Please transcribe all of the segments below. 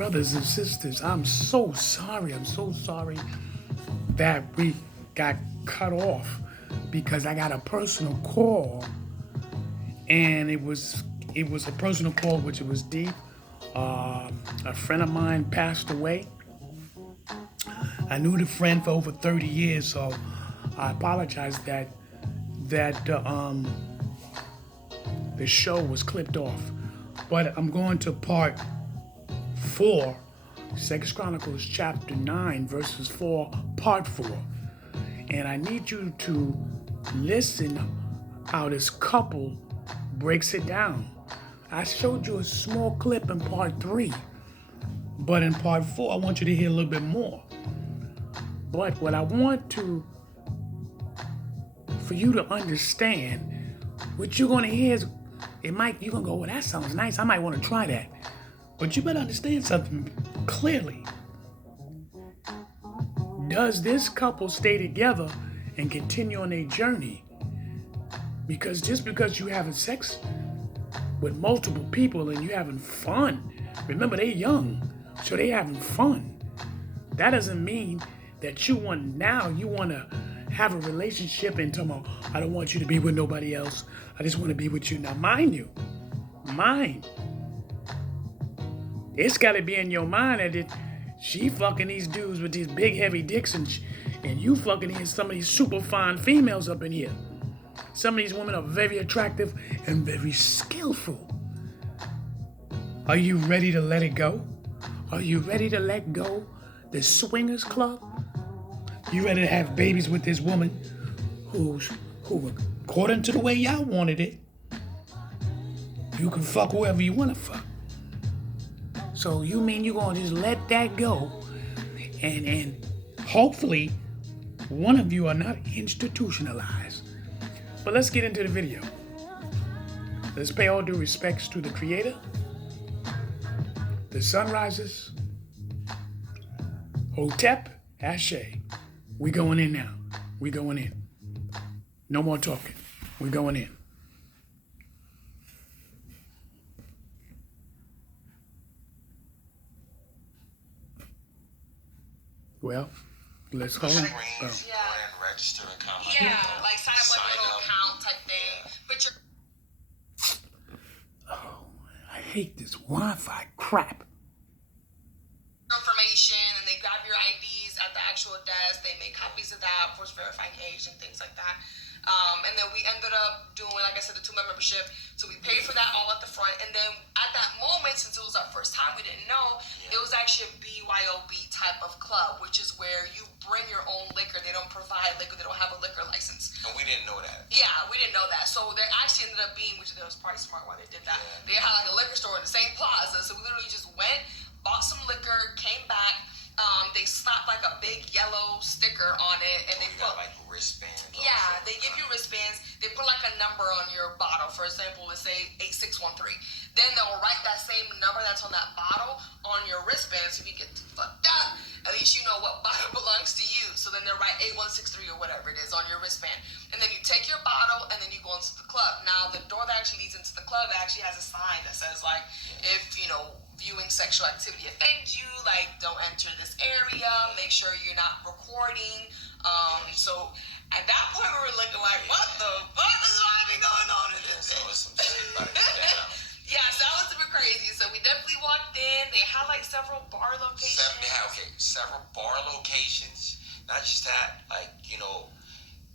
brothers and sisters, I'm so sorry. I'm so sorry that we got cut off because I got a personal call, and it was a personal call which it was deep. A friend of mine passed away. I knew the friend for over 30 years, so I apologize that the show was clipped off. But I'm going to part 4, 2 Chronicles chapter 9, verses 4, part 4. And I need you to listen how this couple breaks it down. I showed you a small clip in part 3, but in part 4, I want you to hear a little bit more. But what I want for you to understand, what you're going to hear is, you're going to go, well, that sounds nice. I might want to try that. But you better understand something clearly. Does this couple stay together and continue on their journey? Because just because you're having sex with multiple people and you're having fun, remember they're young, so they're having fun. That doesn't mean that you want to have a relationship and tell them, I don't want you to be with nobody else. I just want to be with you. Now, mind, it's got to be in your mind that she fucking these dudes with these big heavy dicks and you fucking some of these super fine females up in here. Some of these women are very attractive and very skillful. Are you ready to let it go? Are you ready to let go the swingers club? You ready to have babies with this woman who according to the way y'all wanted it, you can fuck whoever you want to fuck. So you mean you're going to just let that go and hopefully one of you are not institutionalized. But let's get into the video. Let's pay all due respects to the Creator, the sunrises, Hotep, Ashe. We going in now. We going in. No more talking. We going in. Well, let's go. Yeah. Register account. Yeah, like sign up like a little account type thing. But Oh, I hate this Wi-Fi crap. information, and they grab your IDs at the actual desk. They make copies of that, of course, verifying age and things like that. And then we ended up doing, like I said, the 2-month membership. So we paid for that all at the front. And then at that moment, since it was our first time, we didn't know, it was actually a BYOB type of club, which is where you bring your own liquor. They don't provide liquor. They don't have a liquor license. And we didn't know that. Yeah, we didn't know that. So there actually ended up being, which was probably smart why they did that. Yeah. They had like a liquor store in the same plaza. So we literally just went, bought some liquor, came back. They slapped like a big yellow sticker on it, and they put like wristbands. Yeah, they give you wristbands. They put like a number on your bottle. For example, let's say 8613. Then they'll write that same number that's on that bottle on your wristband. So if you get fucked up, at least you know what bottle belongs to you. So then they'll write 8163 or whatever it is on your wristband. And then you take your bottle and then you go into the club. Now the door that actually leads into the club actually has a sign that says like, if viewing sexual activity offends you, like don't enter this area, make sure you're not recording. So at that point we were looking like, what the fuck is going on in this? So it's some shit about it. Yeah, so that was super crazy. So we definitely walked in. They had like several bar locations. Several bar locations. Not just that,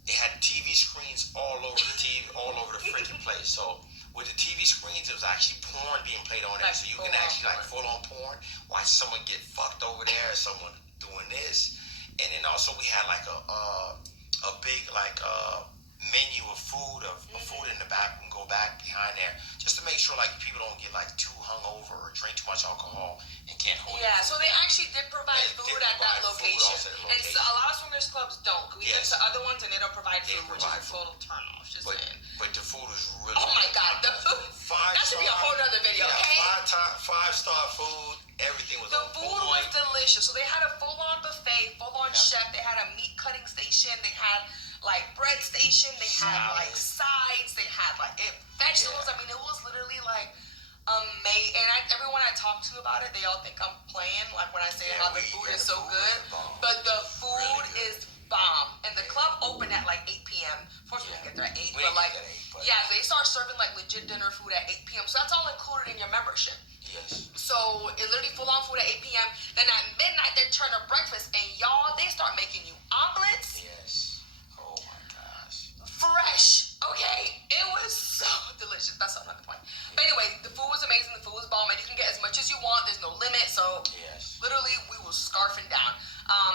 it had TV screens all over the freaking place. So with the TV screens, it was actually porn being played on there. So you can actually full on porn, watch someone get fucked over there, someone doing this. And then also we had like a big menu of food food in the back and go back behind there just to make sure like people don't get like too hungover or drink too much alcohol and can't hold it. Yeah, so they actually did provide food at that location. And so a lot of swingers clubs don't. We went to other ones and they don't provide food, which is a total turn off. But the food is really oh my god, the food. That should be a whole other video, okay? 5-star food. Everything was the food was delicious. So they had a full-on buffet, full-on chef. They had a meat cutting station. They had like bread station. They had like sides. They had like vegetables. I mean, it was literally like Everyone I talk to about it, they all think I'm playing. Like when I say how the food is so good, but the food is bomb. And the club opened at like 8 p.m. Of course, we didn't get there at 8, yeah, they start serving like legit dinner food at 8 p.m. So that's all included in your membership. Yes. So it literally full on food at 8 p.m. Then at midnight they turn to breakfast, and y'all, they start making you omelets. Yes. Oh my gosh. Fresh. Okay, it was so delicious. That's not the point. But anyway, the food was amazing. The food was bomb, and you can get as much as you want. There's no limit. So yes, literally, we were scarfing down.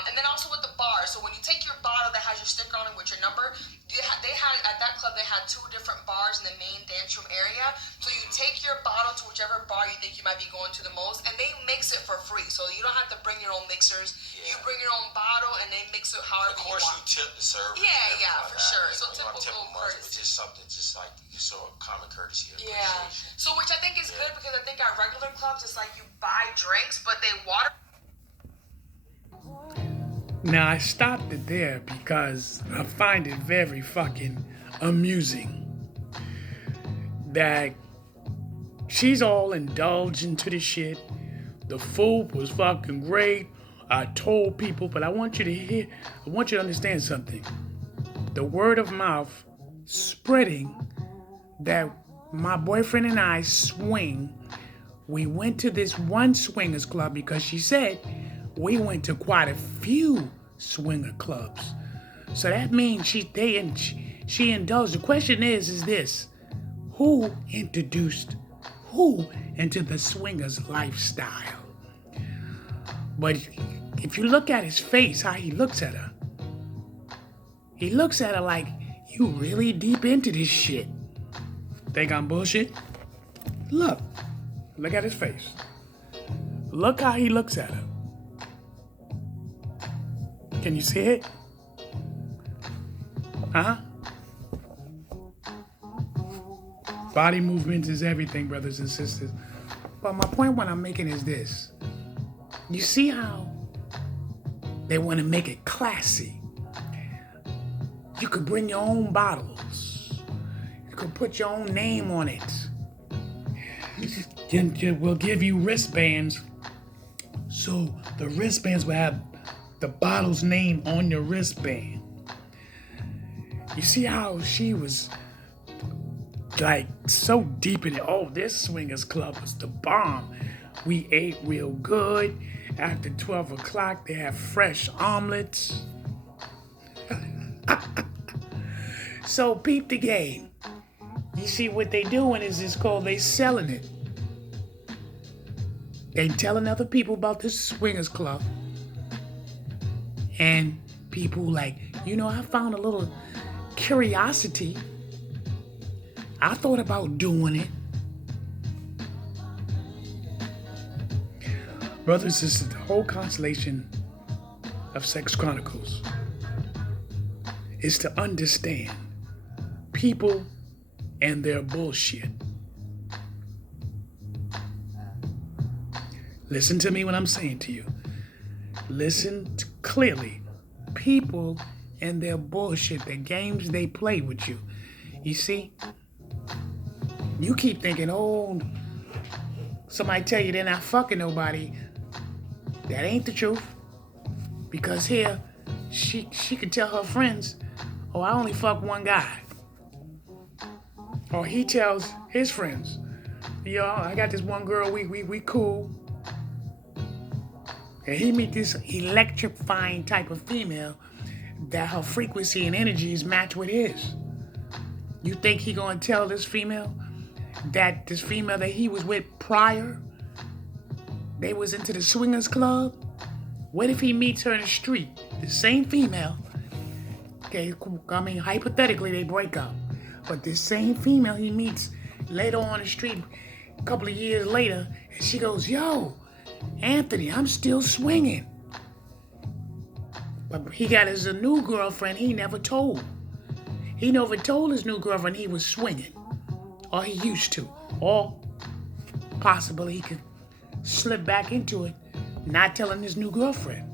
And then also with the bar. So when you take your bottle that has your sticker on it with your number, they had at that club they had 2 different bars in the main dance room area. So you take your bottle to whichever bar you think you might be going to the most, and they mix it for free. So you don't have to bring your own mixers. Yeah. You bring your own bottle, and they mix it however you want. Of course, you tip the server. Yeah, for sure. So typical courtesy. But just something just like so common courtesy. Yeah. So which I think is good because I think at regular clubs it's like you buy drinks, but they water. Now, I stopped it there because I find it very fucking amusing that she's all indulged into the shit. The food was fucking great. I told people, but I want you to understand something. The word of mouth spreading that my boyfriend and I swing. We went to this one swingers club because she said we went to quite a few swinger clubs. So that means she indulged. The question is this: who introduced who into the swingers lifestyle? But if you look at his face, how he looks at her, he looks at her like, you really deep into this shit. Think I'm bullshit? Look at his face. Look how he looks at her. Can you see it? Huh? Body movements is everything, brothers and sisters. But my point what I'm making is this. You see how they want to make it classy. You could bring your own bottles. You could put your own name on it. We'll give you wristbands. So the wristbands will have the bottle's name on your wristband. You see how she was like so deep in it. Oh, this swingers club was the bomb. We ate real good. After 12 o'clock, they have fresh omelets. So peep the game. You see what they doing is it's called they selling it. They telling other people about this swingers club. And people like, I found a little curiosity. I thought about doing it. Brothers, this is the whole constellation of Sex Chronicles. Is to understand people and their bullshit. Listen to me when I'm saying to you. Listen clearly. People and their bullshit, the games they play with you. You see? You keep thinking, oh, somebody tell you they're not fucking nobody. That ain't the truth. Because here, she could tell her friends, oh, I only fuck one guy. Or he tells his friends, yo, I got this one girl, we cool. And he meet this electrifying type of female that her frequency and energies match with his. You think he gonna tell this female that he was with prior, they was into the swingers club? What if he meets her in the street, the same female? Okay, I mean, hypothetically, they break up. But this same female he meets later on the street, a couple of years later, and she goes, yo, Anthony, I'm still swinging. But he got his new girlfriend he never told. He never told his new girlfriend he was swinging. Or he used to. Or possibly he could slip back into it, not telling his new girlfriend.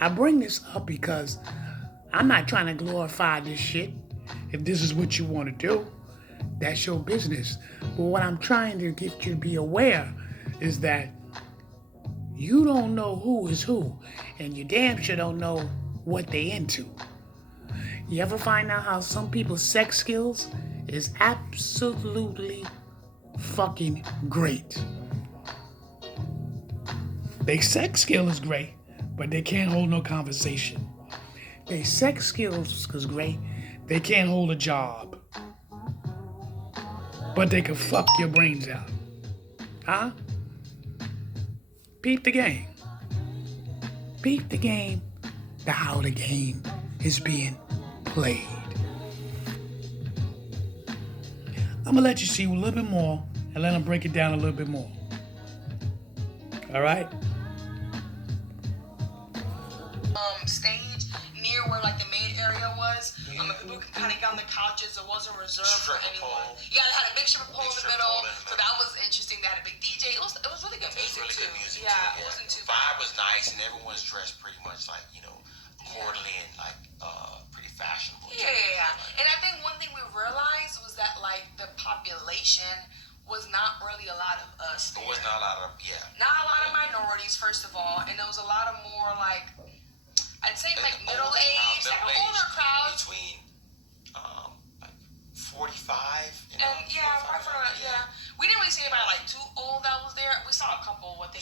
I bring this up because I'm not trying to glorify this shit. If this is what you want to do, That's your business. But what I'm trying to get you to be aware is that you don't know who is who, and you damn sure don't know what they into. You ever find out how some people's sex skills is absolutely fucking great? Their sex skill is great, but they can't hold no conversation. Their sex skills is great, they can't hold a job. But they can fuck your brains out. Huh? Peep the game. Peep the game. How the game is being played. I'm gonna let you see a little bit more and let them break it down a little bit more. All right? Stage near where like the main area was. People can kind of get on the couches. It wasn't reserved for anyone. Yeah, they had a big stripper pole in the middle, so that was interesting. They had a big DJ. It was really good music really too. Good music yeah, too. It wasn't too bad. bad. Vibe was nice, and everyone's dressed pretty much like accordingly and like pretty fashionable. Yeah. And I think one thing we realized was that like the population was not really a lot of us. There was not a lot of Not a lot of minorities, first of all, and there was a lot of more like I'd say like middle age, like an older crowd. Between like 45 and right for we didn't really see anybody like too old that was there. We saw a couple but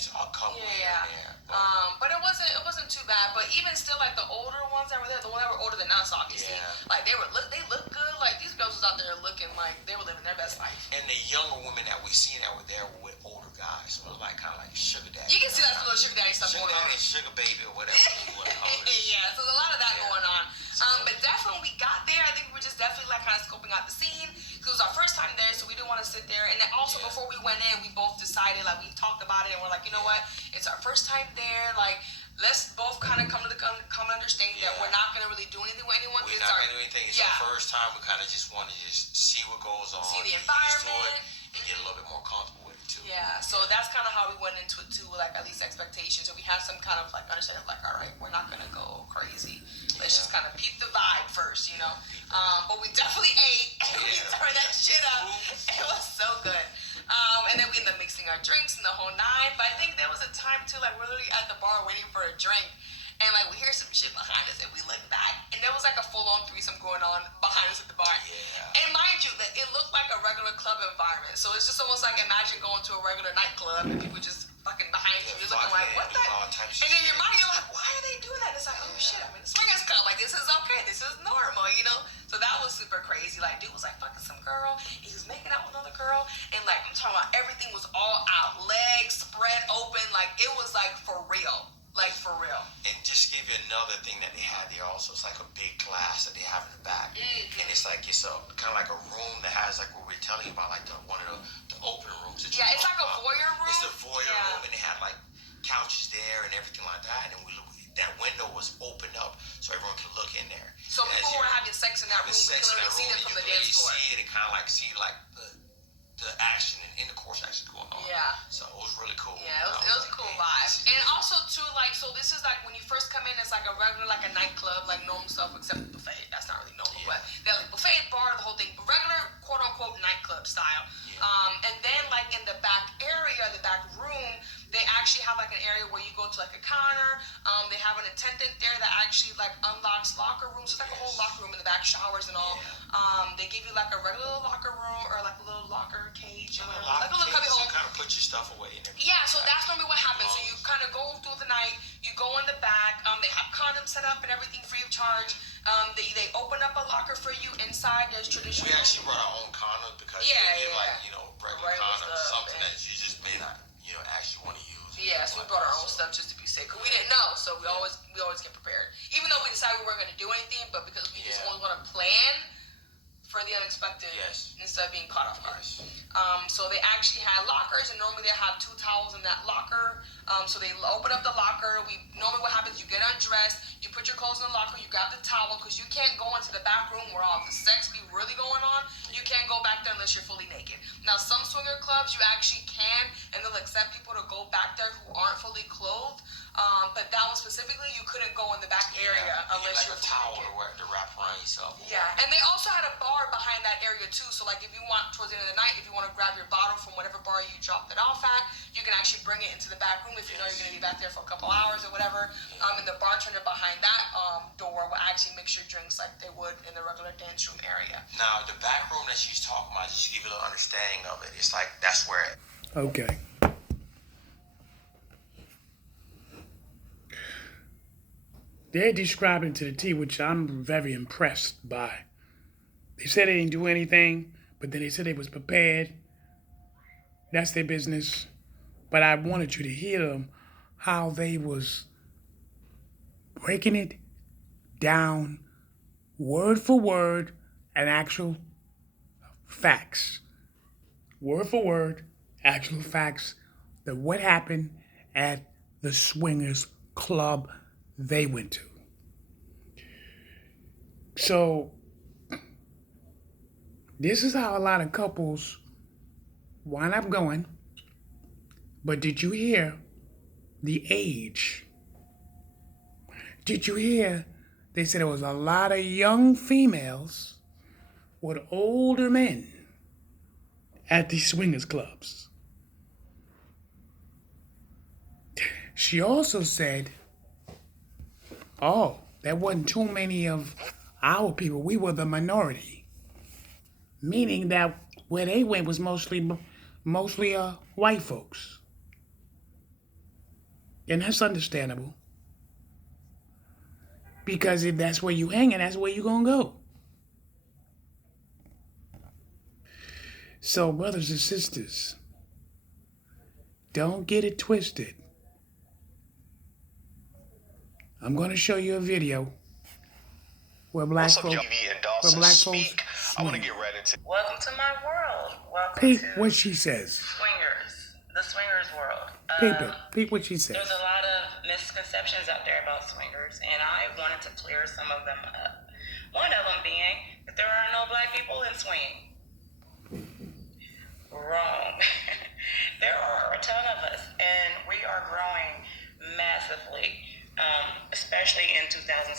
it wasn't too bad. But even still, like the older ones that were there, the ones that were older than us, obviously, like they looked good. Like these girls was out there looking like they were living their best life. And the younger women that we seen that were there were with older guys, so it was like kind of like sugar daddy. You can see that little sugar daddy stuff going on. Sugar baby or whatever. So there's a lot of that going on. But definitely when we got there, I think we were just definitely like kind of scoping out the scene. It was our first time there, so we didn't want to sit there. And then also before we went in, we both decided, like we talked about it, and we're like, you know what? It's our first time there. Like, let's both kind of come to the common understanding that we're not gonna really do anything with anyone. We're not gonna do anything. It's our first time. We kind of just want to just see what goes on, see the get environment, used to it, and get a little bit more comfortable with it too. Yeah. So that's kind of how we went into it too, like at least expectations. So we have some kind of like understanding, like, all right, we're not gonna go crazy. Let's just kind of peep the vibe first, you know. But we definitely ate, and we turned that shit up. It was so good. And then we ended up mixing our drinks and the whole nine. But I think there was a time too, like we're literally at the bar waiting for a drink, and like we hear some shit behind us, and we look back, and there was like a full-on threesome going on behind us at the bar. Yeah. And mind you, that it looked like a regular club environment. So it's just almost like imagine going to a regular nightclub and people just fucking behind you. You're looking like, what the? And in your mind, you're like, why are they doing that? It's like, oh shit, I'm in the swingers club. Like, this is okay. This is normal, you know? So that was super crazy. Like, dude was like fucking some girl. He was making out with another girl. And like, I'm talking about everything was all out. Legs spread open. Like, it was like for real. Like, for real. And just give you another thing that they had there also. It's like a big glass that they have in the back. Mm-hmm. And it's like, it's a kind of like a room that has like what we're telling you about, like one of the open rooms. That it's like a foyer room. It's a foyer room, and they had like couches there and everything like that. And that window was opened up so everyone could look in there. So people were having sex in that room. We could literally see them from the dance floor. You see it and kind of like see like the action and intercourse actually going on. Yeah. So it was really cool. Yeah, it was a cool vibe. And also too, like, so this is like when you first come in, it's like a regular, like a nightclub, like normal stuff except the buffet. That's not really normal, but they're like buffet, bar, the whole thing, regular quote unquote nightclub style. Yeah. And then like in the back area, the back room, they actually have like an area where you go to like a counter. They have an attendant there that actually like unlocks locker rooms. It's like a whole locker room in the back, showers and all. Yeah. They give you like a regular locker room or like a little locker cage, or like a little cubby hole. You kind of put your stuff away and everything. Yeah, so that's normally what happens. So you kind of go through the night. You go in the back. They have condoms set up and everything free of charge. They open up a locker for you inside. There's traditional. We actually brought our own condoms because like regular condoms, something that you just may not actually want to use. Yeah, so we brought our own stuff just to be safe because we didn't know. So we always get prepared. Even though we decided we weren't going to do anything, but because we just always want to plan for the unexpected instead of being caught off guard. So they actually had lockers, and normally they have 2 towels in that locker. So they open up the locker. Normally what happens, you get undressed, you put your clothes in the locker, you grab the towel, because you can't go into the back room where all the sex be really going on. You can't go back there unless you're fully naked. Now, some swinger clubs, you actually can, and they'll accept people to go back there who aren't fully clothed. But that one specifically, you couldn't go in the back area unless you you had like a towel to wrap around yourself. Yeah, and they also had a bar behind that area too. So like if you want towards the end of the night, if you want to grab your bottle from whatever bar you dropped it off at, you can actually bring it into the back room if you know you're going to be back there for a couple hours or whatever. And the bartender behind that door will actually mix your drinks like they would in the regular dance room area. Now the back room that she's talking about, just to give you a little understanding of it, it's like that's where. Okay. They're describing to the T, which I'm very impressed by. They said they didn't do anything, but then they said they was prepared. That's their business. But I wanted you to hear them, how they was breaking it down word for word and actual facts. Word for word, actual facts that what happened at the swingers club they went to. So this is how a lot of couples wind up going. But did you hear the age? Did you hear they said there was a lot of young females with older men at these swingers clubs? She also said, oh, there wasn't too many of our people. We were the minority. Meaning that where they went was mostly white folks. And that's understandable. Because if that's where you hanging, that's where you gonna go. So, brothers and sisters, don't get it twisted. I'm going to show you a video where black folks speak. I want to get right into. Welcome to my world. Welcome peep to what she says. swingers, the swingers world. Peep it. Peep what she says. There's a lot of misconceptions out there about swingers, and I wanted to clear some of them up. One of them being that there are no black people in swinging. Wrong. There are a ton of us, and we are growing massively. Especially in 2017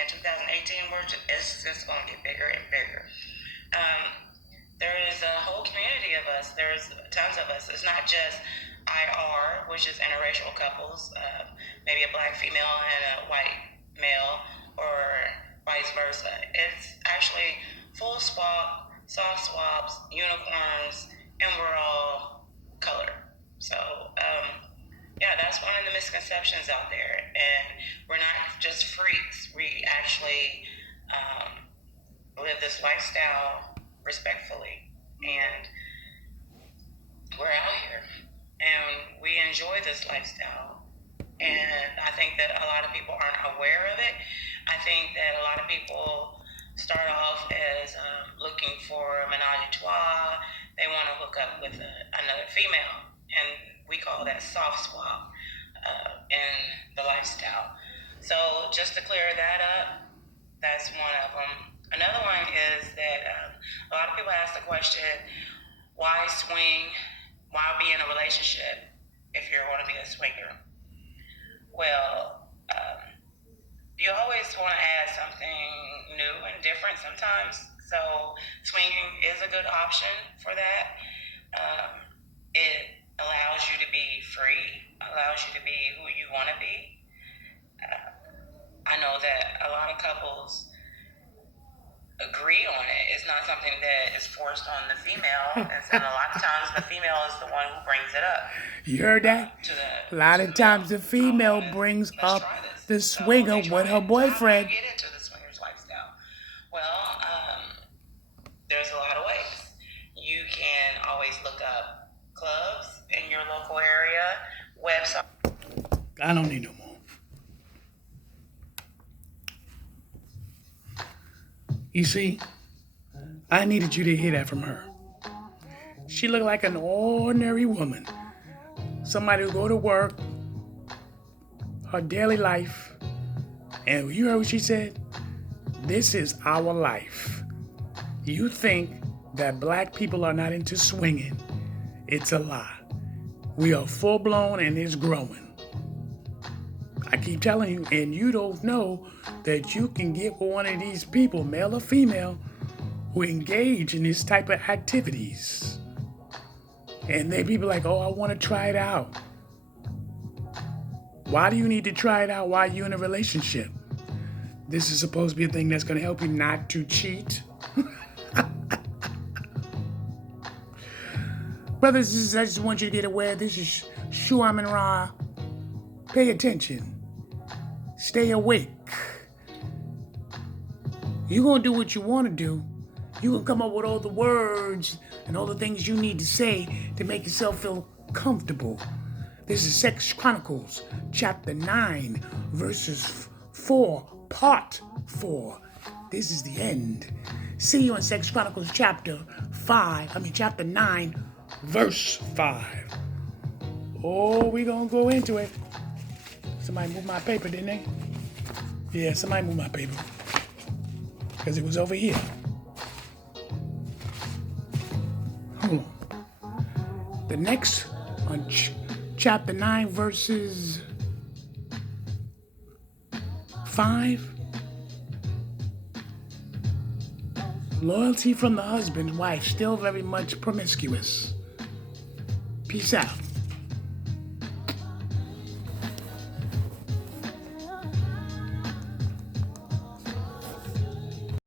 and 2018, it's just going to get bigger and bigger. There is a whole community of us. There's tons of us. It's not just IR, which is interracial couples, maybe a black female and a white male, or vice versa. It's actually full swap, soft swaps, unicorns, and we're all colored. So, yeah, that's one of the misconceptions out there. And we're not just freaks. We actually live this lifestyle respectfully. And we're out here. And we enjoy this lifestyle. And I think that a lot of people aren't aware of it. I think that a lot of people start off as looking for a menage a trois. They want to hook up with another female. And we call that soft swap in the lifestyle. So just to clear that up, that's one of them. Another one is that a lot of people ask the question, why swing? Why be in a relationship if you want to be a swinger? Well, you always want to add something new and different sometimes. So swinging is a good option for that. It allows you to be free, allows you to be who you want to be. I know that a lot of couples agree on it. It's not something that is forced on the female, and a lot of times the female is the one who brings it up. You heard that? A lot of times the female brings up the swinger with her boyfriend. How do you get into the swingers lifestyle? Well, there's a lot of ways. You can always look up clubs in your local area, website. I don't need no more. You see, I needed you to hear that from her. She looked like an ordinary woman. Somebody who go to work, her daily life, and you heard what she said? This is our life. You think that black people are not into swinging. It's a lie. We are full blown and it's growing. I keep telling you, and you don't know that you can get with one of these people, male or female, who engage in this type of activities. And they people like, oh, I want to try it out. Why do you need to try it out while you're in a relationship? This is supposed to be a thing that's going to help you not to cheat. Brothers, I just want you to get aware. This is SHU, AMUN, Ra. Pay attention. Stay awake. You're going to do what you want to do. You can come up with all the words and all the things you need to say to make yourself feel comfortable. This is Sex Chronicles, chapter 9, verses 4, part 4. This is the end. See you in Sex Chronicles chapter 9, verse 5. Oh, we gonna go into it. Somebody moved my paper, didn't they? Yeah, somebody moved my paper. Because it was over here. Hold on. The next on chapter 9, verses 5. Loyalty from the husband, wife, still very much promiscuous. Peace out.